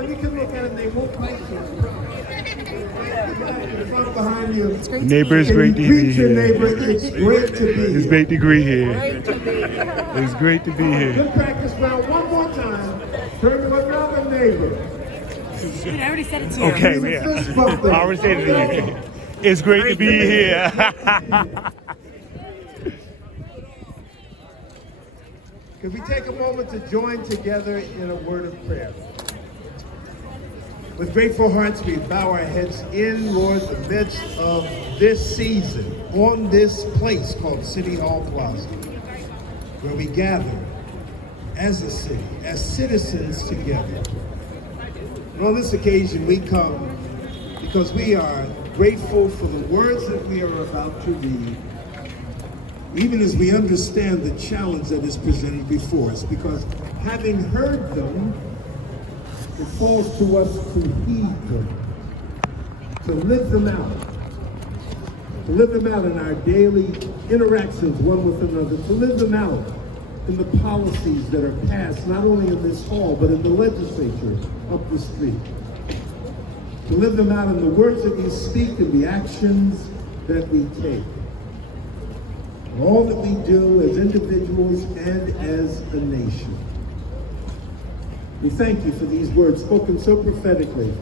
on, you can look at them, they won't bite you. The front behind you. Neighbor, it's great to be Greet your here. neighbor, it's great to be It's here. great to be here. It's great to be here. Good practice round, one more time. Turn to another neighbor. I already said it to you. Okay, Give a yeah. fist bump there. I already said it again. It's great to be here. Could we take a moment to join together in a word of prayer? With grateful hearts, we bow our heads in, Lord, the midst of this season, on this place called City Hall Plaza, where we gather as a city, as citizens together. And on this occasion, we come because we are grateful for the words that we are about to read, even as we understand the challenge that is presented before us, because having heard them, it falls to us to heed them, to live them out in our daily interactions one with another, to live them out in the policies that are passed, not only in this hall, but in the legislature up the street. To live them out in the words that we speak and the actions that we take. All that we do as individuals and as a nation. We thank you for these words spoken so prophetically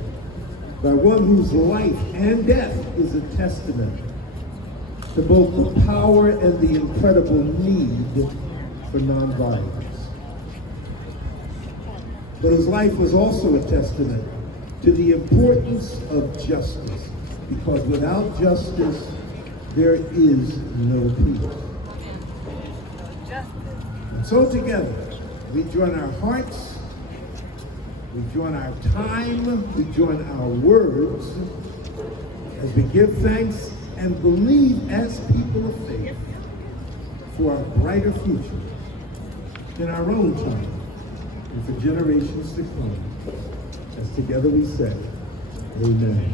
by one whose life and death is a testament to both the power and the incredible need for nonviolence. But his life was also a testament to the importance of justice, because without justice, there is no peace. And so together, we join our hearts, we join our time, we join our words, as we give thanks and believe as people of faith for a brighter future in our own time and for generations to come. As together we say, amen.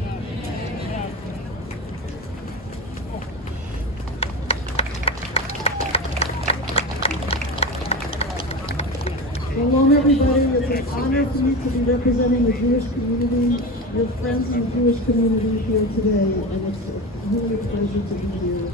Shalom, everybody. It's an honor for me to be representing the Jewish community, your friends in the Jewish community here today, and it's really a pleasure to be here.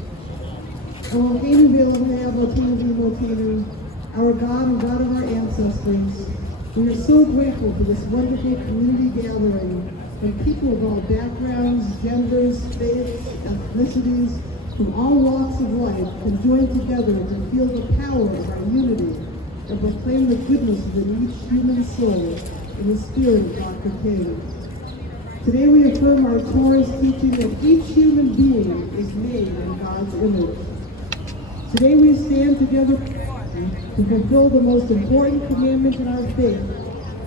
Our God and God of our ancestors, we are so grateful for this wonderful community gathering of people of all backgrounds, genders, faiths, ethnicities, from all walks of life can join together to feel the power of our unity and proclaim the goodness within each human soul in the spirit of Dr. King. Today we affirm our Torah's teaching that each human being is made in God's image. Today we stand together to fulfill the most important commandment in our faith,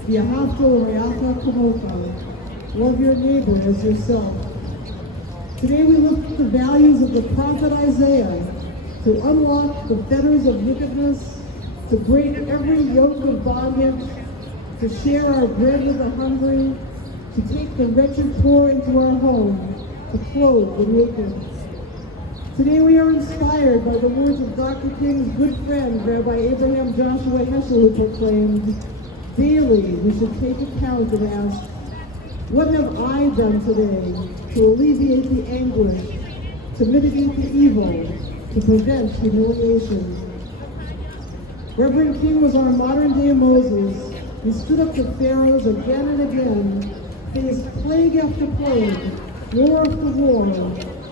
the Ahavta L'Reacha Kamocha, love your neighbor as yourself. Today we look at the values of the prophet Isaiah to unlock the fetters of wickedness, to break every yoke of bondage, to share our bread with the hungry, to take the wretched poor into our home, to clothe the naked. Today we are inspired by the words of Dr. King's good friend, Rabbi Abraham Joshua Heschel, who proclaimed, daily we should take account and ask, what have I done today to alleviate the anguish, to mitigate the evil, to prevent humiliation? Reverend King was our modern-day Moses. He stood up to pharaohs again and again, faced plague after plague, war after war,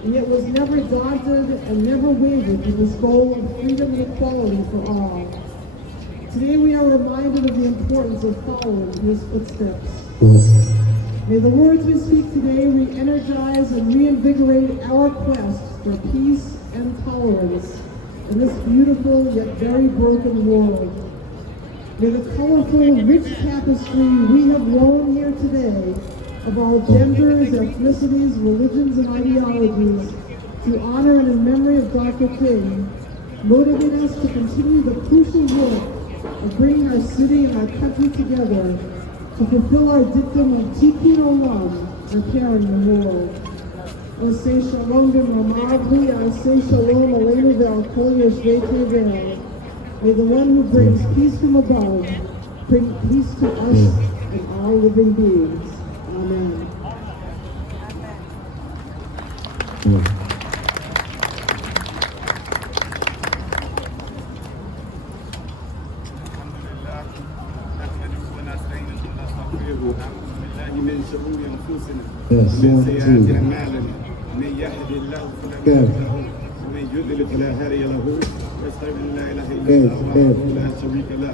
and yet was never daunted and never wavered in his goal of freedom and equality for all. Today we are reminded of the importance of following in his footsteps. May the words we speak today re-energize and reinvigorate our quest for peace and tolerance in this beautiful yet very broken world. May the colorful, rich tapestry we have woven here today of all genders, ethnicities, religions, and ideologies to honor and in memory of Dr. King motivate us to continue the crucial work of bringing our city and our country together to fulfill our dictum of Tikkun Olam, repairing the world. Osei Shalom b'Mamavli, Osei Shalom Aleinu ve'al kol yoshvei Tevel. May the one who brings peace from above bring peace to us and all living beings. Amen. من شرور انفسنا Yes, ومن one, سيئات two. اعمالنا من يهد الله فلا مضل له ومن يضلل فلا هادي له واشهد ان لا اله الا الله وحده لا شريك له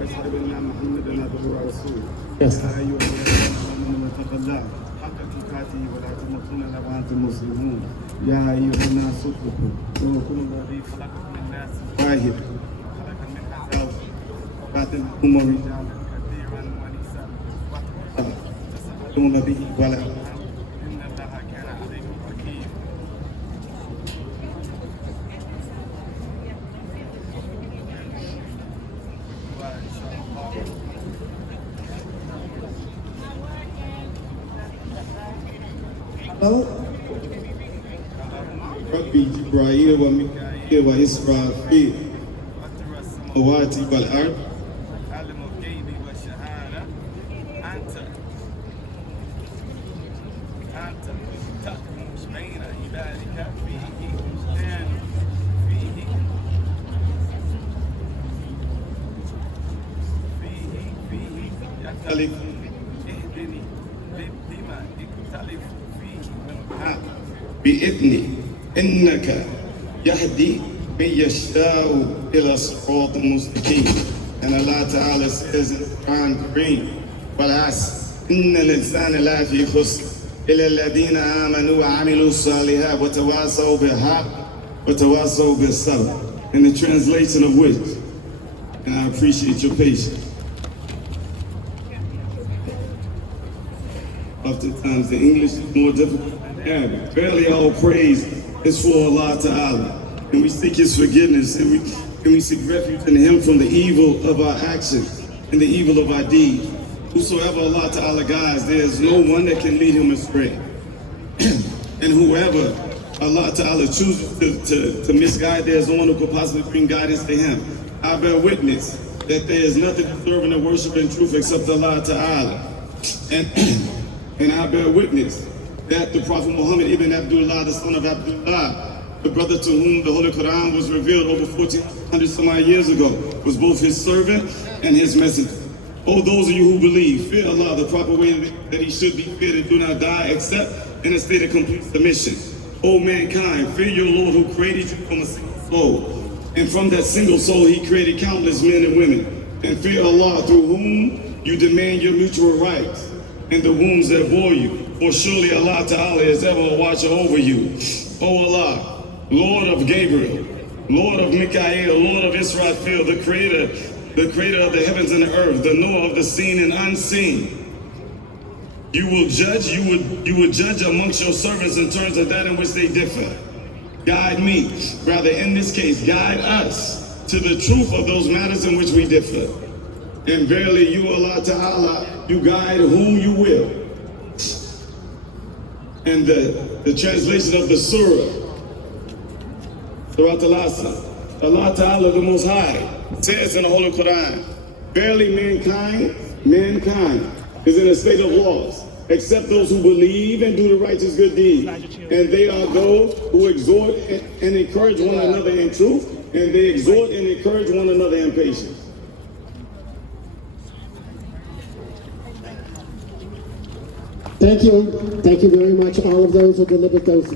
واشهد ان محمدا عبده ورسوله يا ايها الذين امنوا اتقوا الله حق تقاته ولا تموتن الا وانتم مسلمون يا ايها الناس اتقوا ربكم الذي خلقكم من ناس واحد خلق منها زوجا وبعث منهما رجالا كثيرا ونساء تسألون به ولا إن الله كان عليكم حكيما. ربي جبرائيل وميكائيل وإسرافيل السماوات والأرض عالم الغيب والشهادة أنت تحكم بين عبادك فيه يختلف اهدني لما يختلف فيه بإذنه إنك يهدي من يشاء إلى صراط مستقيم. And Allah Ta'ala says in the Quran Kareem, والعصر إن الإنسان لفي خسر إلا الذين آمنوا وعملوا الصالحات وتواصوا بالحق وتواصوا بالصبر. In the translation of which, and I appreciate your patience. Oftentimes the English is more difficult than Arabic. Barely all praise is for Allah Ta'ala. And we seek His forgiveness and we seek refuge in Him from the evil of our actions and the evil of our deeds. Whosoever Allah Ta'ala guides, there is no one that can lead him astray. And whoever Allah Ta'ala chooses to misguide, there is no one who could possibly bring guidance to him. I bear witness that there is nothing deserving of worship and truth except Allah Ta'ala. And I bear witness that the Prophet Muhammad ibn Abdullah, the son of Abdullah, the brother to whom the Holy Quran was revealed over 1400 some odd years ago, was both his servant and his messenger. Oh, those of you who believe, fear Allah the proper way that He should be feared and do not die except in a state of complete submission. O mankind, fear your Lord who created you from a single soul. And from that single soul He created countless men and women. And fear Allah through whom you demand your mutual rights and the wombs that bore you. For surely Allah Ta'ala is ever a watcher over you. O Allah, Lord of Gabriel, Lord of Mikael, Lord of Israfil, the creator of the heavens and the earth, the knower of the seen and unseen. You will judge amongst your servants in terms of that in which they differ. Guide me, rather in this case, guide us to the truth of those matters in which we differ. And verily you, Allah Ta'ala, you guide whom you will. And the translation of the surah, Surah Al-Asr, Allah Ta'ala, the Most High, says in the Holy Quran, verily mankind is in a state of loss, except those who believe and do the righteous good deeds. And they are those who exhort and encourage one another in truth, and they exhort and encourage one another in patience. Thank you very much, all of those who delivered those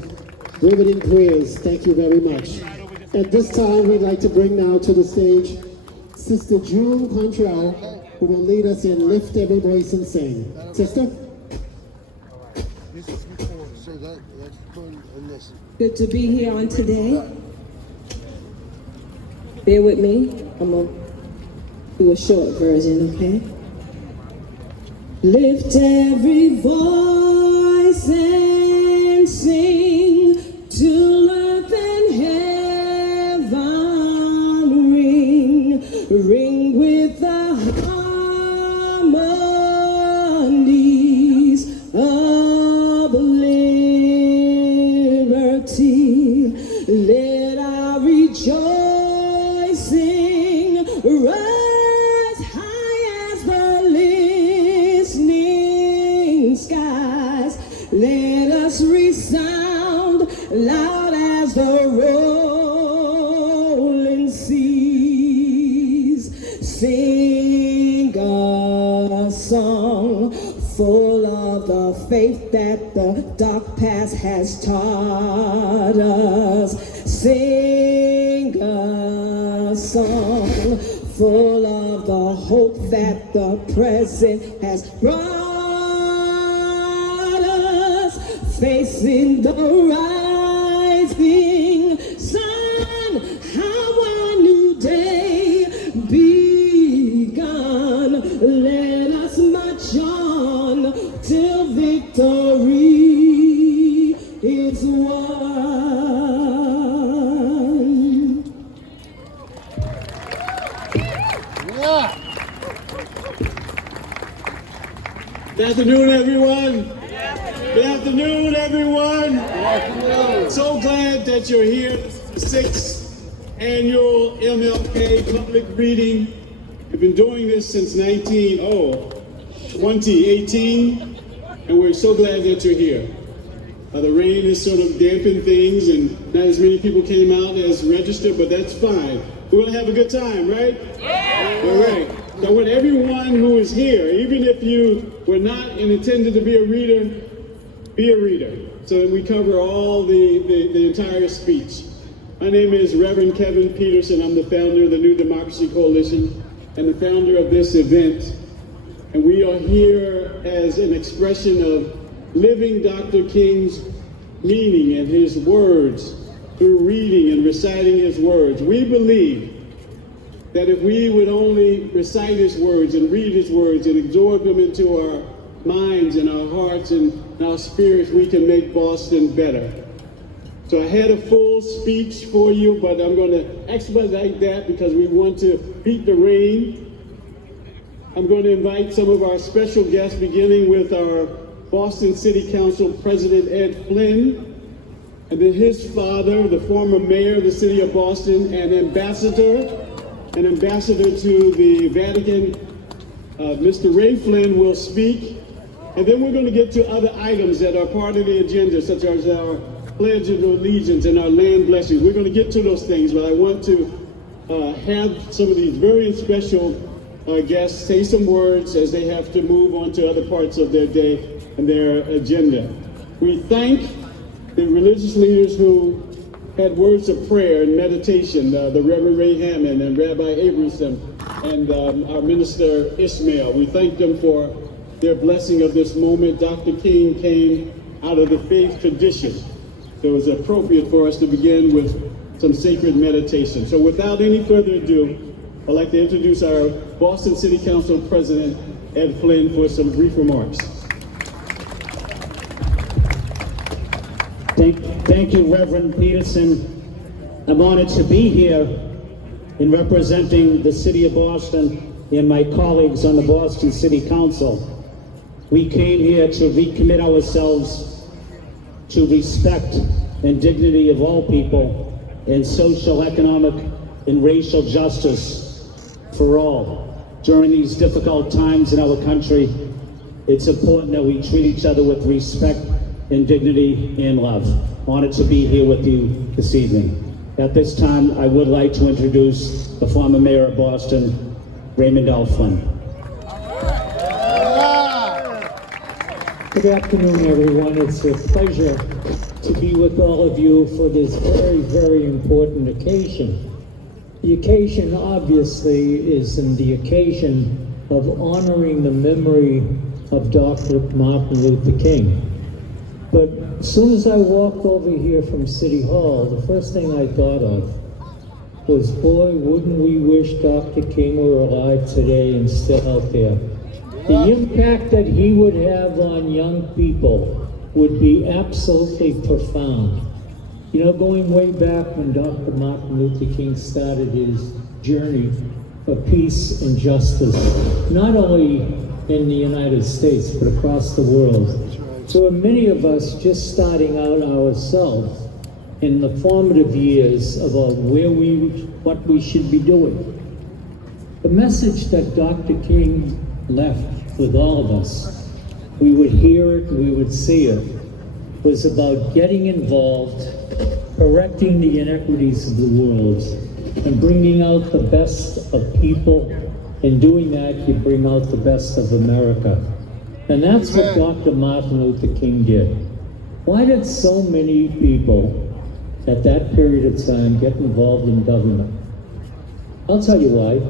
riveting prayers. Thank you very much. At this time, we'd like to bring now to the stage Sister June Contrell, who will lead us in Lift Every Voice and Sing. Sister? Good to be here on today. Bear with me. I'm going to do a short version, okay? Lift every voice and sing to earth and heaven ring with the harmonies of liberty. Let our rejoicing rise high as the open skies. Let us resound loud as the rolling seas. Sing a song full of the faith that the dark past has taught us. Sing a song full of the hope that the present has brought us. Facing the rising sun, how a new day begun. Let us march on till victory is won. Good afternoon, everyone. Good afternoon, everyone. So glad that you're here. This is the 6th annual MLK public reading. We've been doing this since 2018, and we're so glad that you're here. The rain has sort of dampened things, and not as many people came out as registered, but that's fine. We're going to have a good time, right? Yeah. All right. So with everyone who is here, even if you were not and intended to be a reader, be a reader, so that we cover all the entire speech. My name is Reverend Kevin Peterson. I'm the founder of the New Democracy Coalition and the founder of this event. And we are here as an expression of living Dr. King's meaning and his words through reading and reciting his words. We believe that if we would only recite his words and read his words and absorb them into our minds and our hearts and our spirits, we can make Boston better. So I had a full speech for you, but I'm going to expedite that because we want to beat the rain. I'm going to invite some of our special guests, beginning with our Boston City Council President Ed Flynn, and then his father, the former mayor of the city of Boston, and ambassador to the Vatican, Mr. Ray Flynn will speak. And then we're going to get to other items that are part of the agenda, such as our Pledge of Allegiance and our land blessings. We're going to get to those things, but I want to have some of these very special guests say some words as they have to move on to other parts of their day and their agenda. We thank the religious leaders who had words of prayer and meditation, the Reverend Ray Hammond and Rabbi Abramson and our Minister Ishmael. We thank them for their blessing of this moment. Dr. King came out of the faith tradition. So it was appropriate for us to begin with some sacred meditation. So without any further ado, I'd like to introduce our Boston City Council President, Ed Flynn, for some brief remarks. Thank you, Reverend Peterson. I'm honored to be here in representing the city of Boston and my colleagues on the Boston City Council. We came here to recommit ourselves to respect and dignity of all people and social, economic, and racial justice for all. During these difficult times in our country, it's important that we treat each other with respect and dignity and love. Honored to be here with you this evening. At this time, I would like to introduce the former mayor of Boston, Raymond L. Flynn. Good afternoon, everyone. It's a pleasure to be with all of you for this very, very important occasion. The occasion, obviously, is the occasion of honoring the memory of Dr. Martin Luther King. But as soon as I walked over here from City Hall, the first thing I thought of was, boy, wouldn't we wish Dr. King were alive today and still out there. The impact that he would have on young people would be absolutely profound. You know, going way back when Dr. Martin Luther King started his journey of peace and justice, not only in the United States, but across the world. There were many of us just starting out ourselves in the formative years about what we should be doing. The message that Dr. King left with all of us we would hear it, we would see it, was about getting involved, correcting the inequities of the world, and bringing out the best of people. In doing that, you bring out the best of America. And that's what Dr. Martin Luther King did. Why did so many people at that period of time get involved in government? I'll tell you why.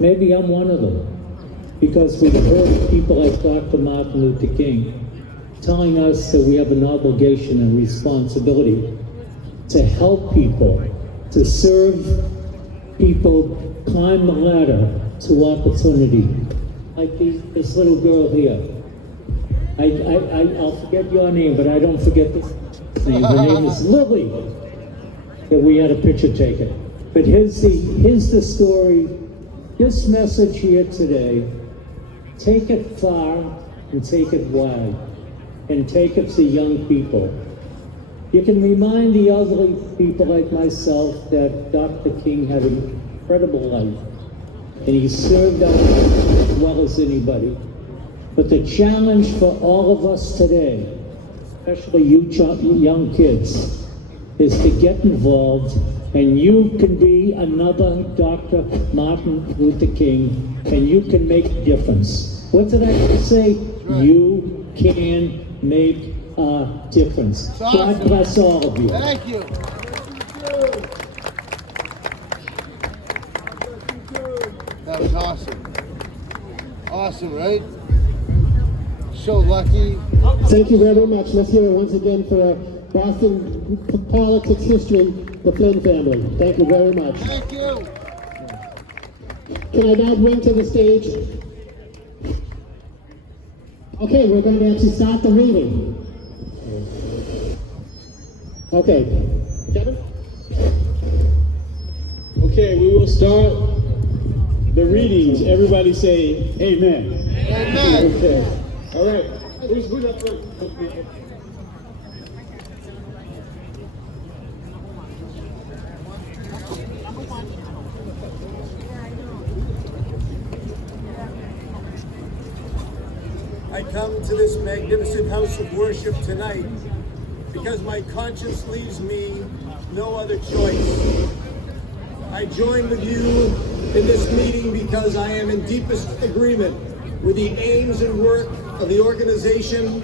Maybe I'm one of them. Because we've heard people like Dr. Martin Luther King telling us that we have an obligation and responsibility to help people, to serve people, climb the ladder to opportunity. Like this little girl here. I'll forget your name, but I don't forget this name. Her name is Lily. That we had a picture taken. But here's the story. This message here today. Take it far and take it wide, and take it to young people. You can remind the elderly people like myself that Dr. King had an incredible life, and he served us as well as anybody. But the challenge for all of us today, especially you young kids, is to get involved, and you can be another Dr. Martin Luther King, and you can make a difference. What did I say? You can make a difference. God bless all of you. Thank you. That was awesome. Awesome, right? So lucky. Thank you very much. Let's hear it once again for Boston politics history, the Flynn family. Thank you very much. Thank you. Can I now bring to the stage? Okay, we're going to actually start the reading. Okay. Kevin? Okay, we will start the readings. Everybody say amen. Amen. Okay. All right. Who's up first? I come to this magnificent house of worship tonight because my conscience leaves me no other choice. I join with you in this meeting because I am in deepest agreement with the aims and work of the organization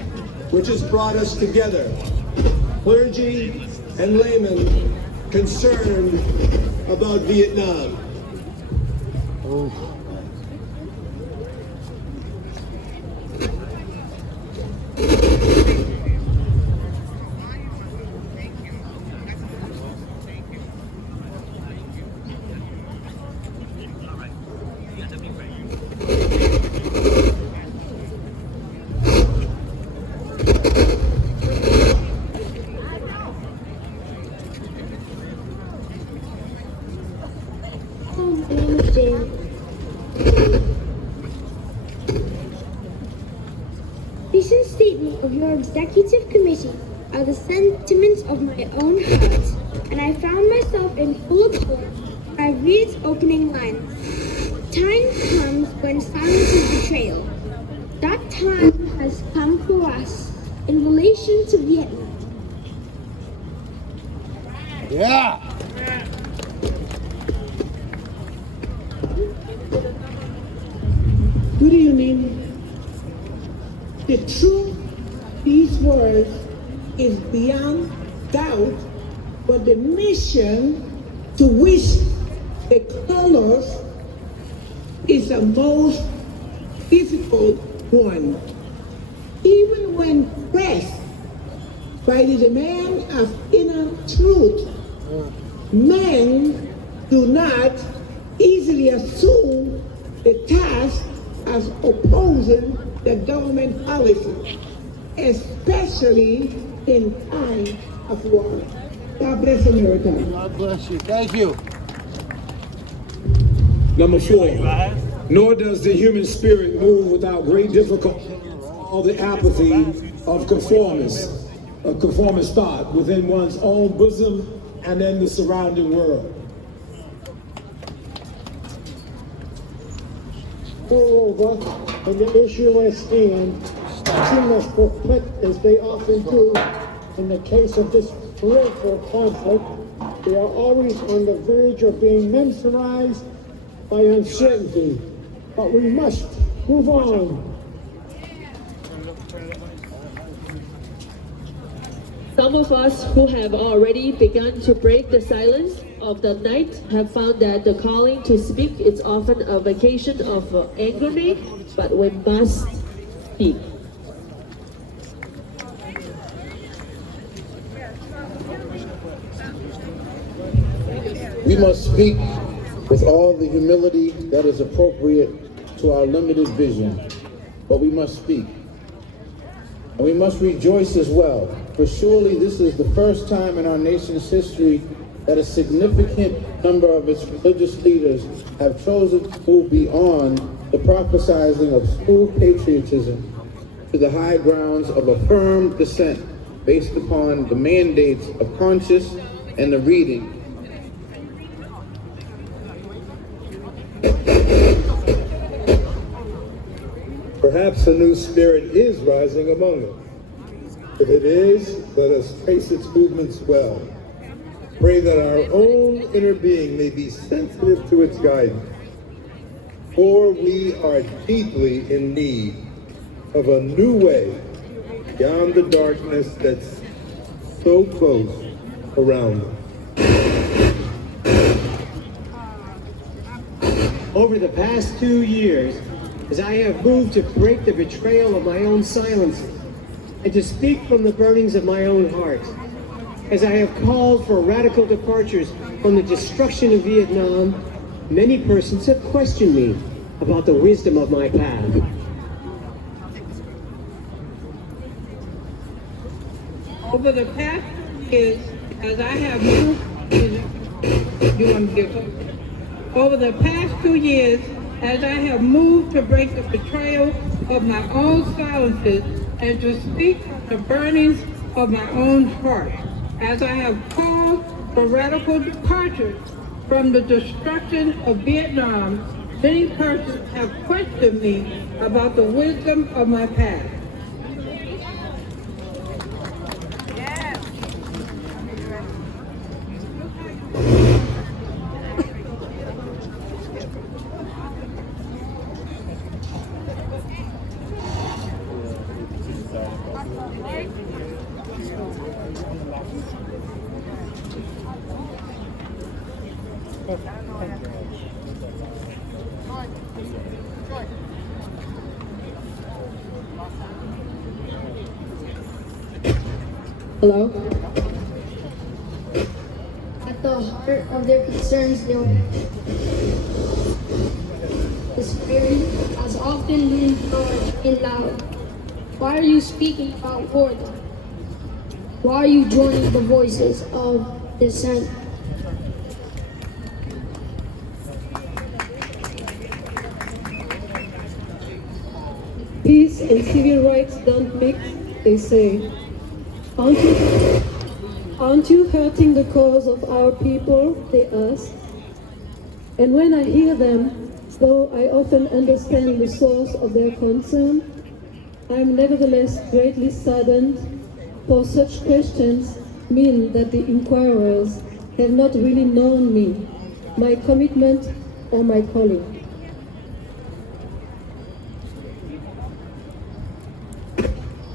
which has brought us together, clergy and laymen concerned about Vietnam. Recent statement of your executive committee are the sentiments of my own heart, and I found myself in full accord when I read its opening line. Time comes when silence is betrayal. That time has come for us in relation to Vietnam. Yeah. Good evening. The truth, these words, is beyond doubt, but the mission to which the colors is a most difficult one. Even when pressed by the demand of inner truth, men do not easily assume the task as opposing the government policy, especially in time of war. God bless America. God bless you. Thank you. Number 4, nor does the human spirit move without great difficulty or the apathy of conformist thought within one's own bosom and in the surrounding world. Moreover, on the issue at hand, seem as perplexed as they often do in the case of this political conflict. They are always on the verge of being mesmerized by uncertainty. But we must move on. Some of us who have already begun to break the silence of the night have found that the calling to speak is often a vacation of agony, but we must speak. We must speak with all the humility that is appropriate to our limited vision, but we must speak. And we must rejoice as well, for surely this is the first time in our nation's history that a significant number of its religious leaders have chosen to move beyond the prophesizing of school patriotism to the high grounds of a firm dissent based upon the mandates of conscience and the reading. Perhaps a new spirit is rising among us. If it is, let us trace its movements well. Pray that our own inner being may be sensitive to its guidance. For we are deeply in need of a new way beyond the darkness that's so close around us. Over the past 2 years, as I have moved to break the betrayal of my own silences and to speak from the burnings of my own heart, as I have called for radical departures from the destruction of Vietnam, many persons have questioned me about the wisdom of my path. Over the past years, as I have moved, over the past 2 years, as I have moved to break the betrayal of my own silences and to speak from the burnings of my own heart, as I have called for radical departures from the destruction of Vietnam, many persons have questioned me about the wisdom of my path. Hello? At the heart of their concerns, the spirit has often been large and loud. Why are you speaking about war? Why are you joining the voices of dissent? Peace and civil rights don't mix, they say. Aren't you hurting the cause of our people, they ask. And when I hear them, though I often understand the source of their concern, I am nevertheless greatly saddened, for such questions mean that the inquirers have not really known me, my commitment, or my calling.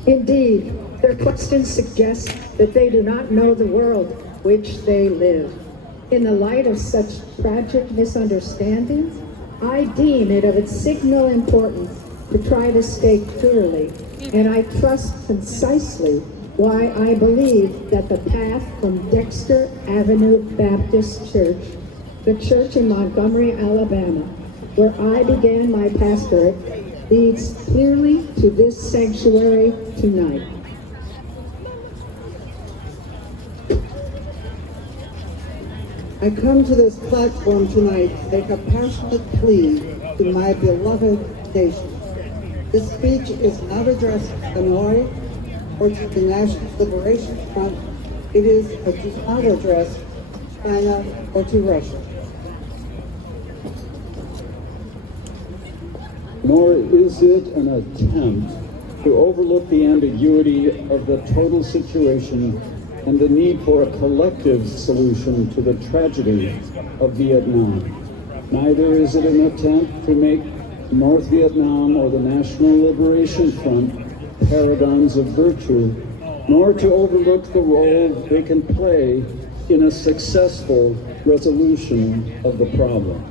Indeed, their questions suggest that they do not know the world which they live. In the light of such tragic misunderstandings, I deem it of its signal importance to try to state clearly, and I trust concisely, why I believe that the path from Dexter Avenue Baptist Church, the church in Montgomery, Alabama, where I began my pastorate, leads clearly to this sanctuary tonight. I come to this platform tonight to make a passionate plea to my beloved nation. This speech is not addressed to Hanoi or to the National Liberation Front. It is not addressed to China or to Russia. Nor is it an attempt to overlook the ambiguity of the total situation and the need for a collective solution to the tragedy of Vietnam. Neither is it an attempt to make North Vietnam or the National Liberation Front paradigms of virtue, nor to overlook the role they can play in a successful resolution of the problem.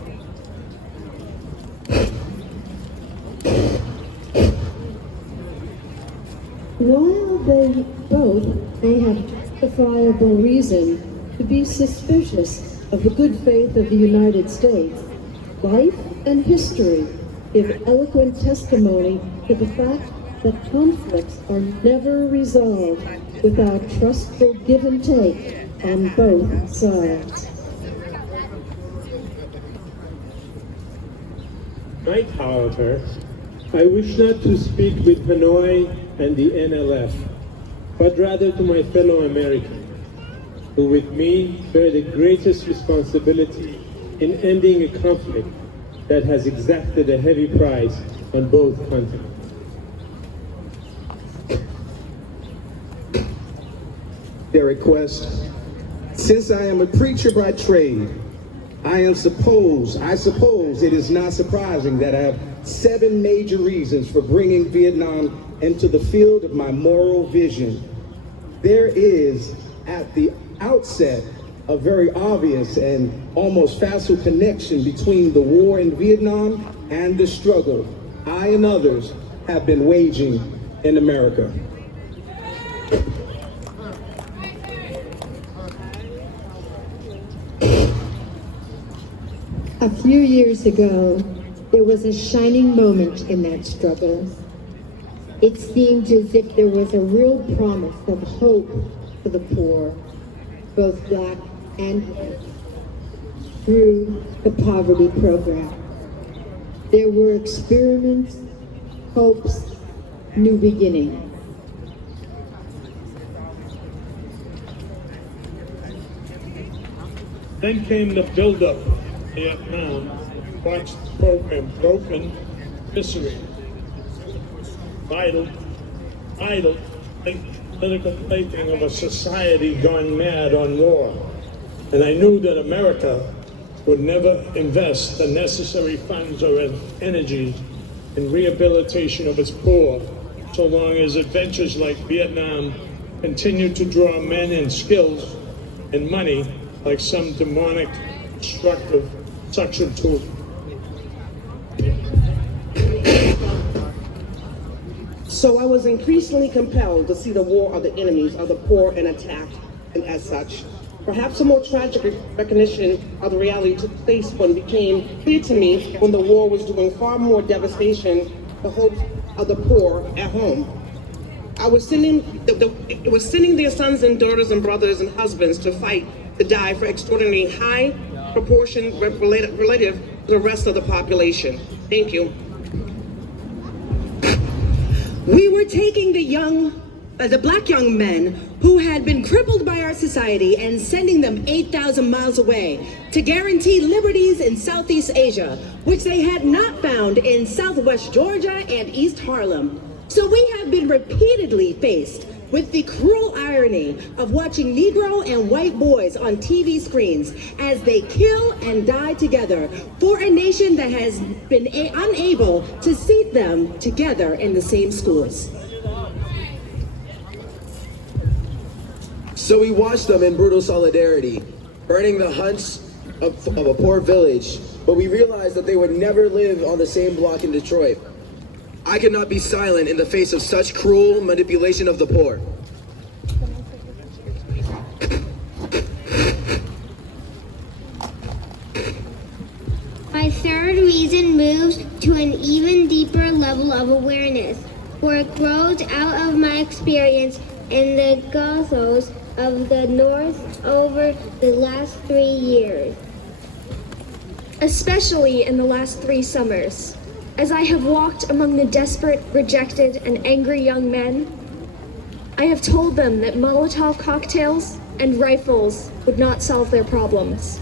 While they both may have justifiable reason to be suspicious of the good faith of the United States, life and history give eloquent testimony to the fact that conflicts are never resolved without trustful give and take on both sides. Tonight, however, I wish not to speak with Hanoi and the NLF, but rather to my fellow Americans, who with me bear the greatest responsibility in ending a conflict that has exacted a heavy price on both continents. Their request, since I am a preacher by trade, I suppose it is not surprising that I have 7 major reasons for bringing Vietnam into the field of my moral vision. There is, at the outset, a very obvious and almost facile connection between the war in Vietnam and the struggle I and others have been waging in America. A few years ago, there was a shining moment in that struggle. It seemed as if there was a real promise of hope for the poor, both black and white, through the poverty program. There were experiments, hopes, new beginnings. Then came the buildup of Vietnam, watched the program broken, misery, vital, political plaything of a society gone mad on war. And I knew that America would never invest the necessary funds or energy in rehabilitation of its poor so long as adventures like Vietnam continued to draw men and skills and money like some demonic, destructive suction tool. So I was increasingly compelled to see the war of the enemies of the poor and attacked, and as such, perhaps a more tragic recognition of the reality took place when it became clear to me when the war was doing far more devastation to the hopes of the poor at home. It was sending their sons and daughters and brothers and husbands to fight, to die for extraordinarily high proportion relative to the rest of the population. Thank you. We were taking the black young men who had been crippled by our society and sending them 8,000 miles away to guarantee liberties in Southeast Asia, which they had not found in Southwest Georgia and East Harlem. So we have been repeatedly faced with the cruel irony of watching Negro and white boys on TV screens as they kill and die together for a nation that has been unable to seat them together in the same schools. So we watched them in brutal solidarity, burning the huts of a poor village, but we realized that they would never live on the same block in Detroit. I could not be silent in the face of such cruel manipulation of the poor. My third reason moves to an even deeper level of awareness, for it grows out of my experience in the ghettos of the North over the last 3 years. Especially in the last 3 summers. As I have walked among the desperate, rejected, and angry young men, I have told them that Molotov cocktails and rifles would not solve their problems.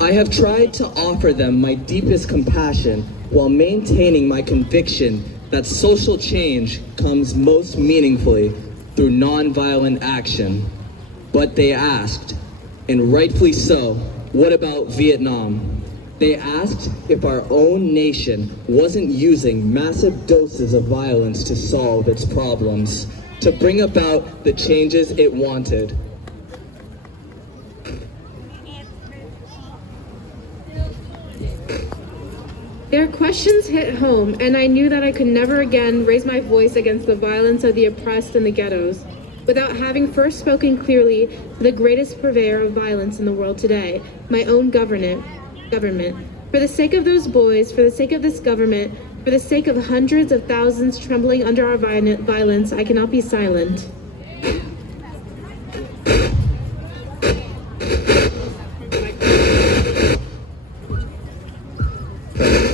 I have tried to offer them my deepest compassion while maintaining my conviction that social change comes most meaningfully through nonviolent action. But they asked, and rightfully so, what about Vietnam? They asked if our own nation wasn't using massive doses of violence to solve its problems, to bring about the changes it wanted. Their questions hit home, and I knew that I could never again raise my voice against the violence of the oppressed in the ghettos without having first spoken clearly to the greatest purveyor of violence in the world today, my own government. For the sake of those boys, for the sake of this government, for the sake of hundreds of thousands trembling under our violence, I cannot be silent.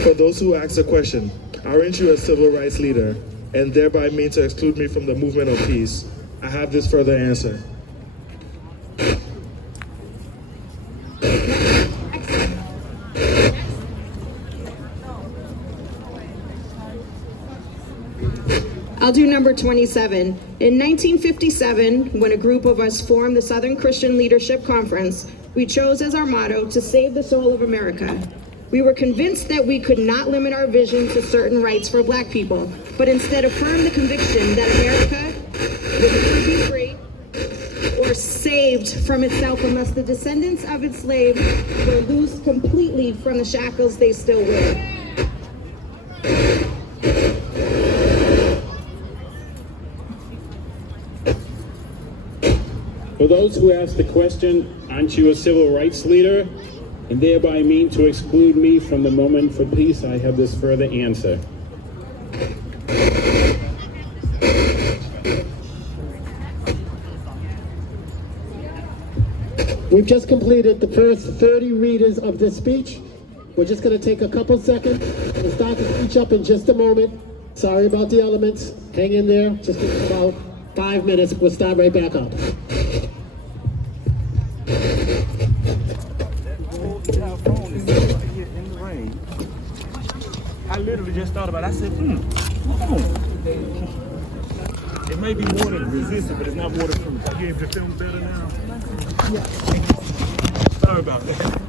For those who ask the question, aren't you a civil rights leader, and thereby mean to exclude me from the movement of peace? I have this further answer. I'll do number 27. In 1957, when a group of us formed the Southern Christian Leadership Conference, we chose as our motto to save the soul of America. We were convinced that we could not limit our vision to certain rights for Black people, but instead affirm the conviction that America would never be free or saved from itself unless the descendants of its slaves were loosed completely from the shackles they still wear. For those who ask the question, aren't you a civil rights leader, and thereby mean to exclude me from the moment for peace, I have this further answer. We've just completed the first 30 readers of this speech. We're just going to take a couple seconds. We'll start the speech up in just a moment. Sorry about the elements. Hang in there. Just in about 5 minutes. We'll start right back up. I literally just thought about it. I said, it may be water resistant, but it's not waterproof. You able to film better now? Yeah. Sorry about that.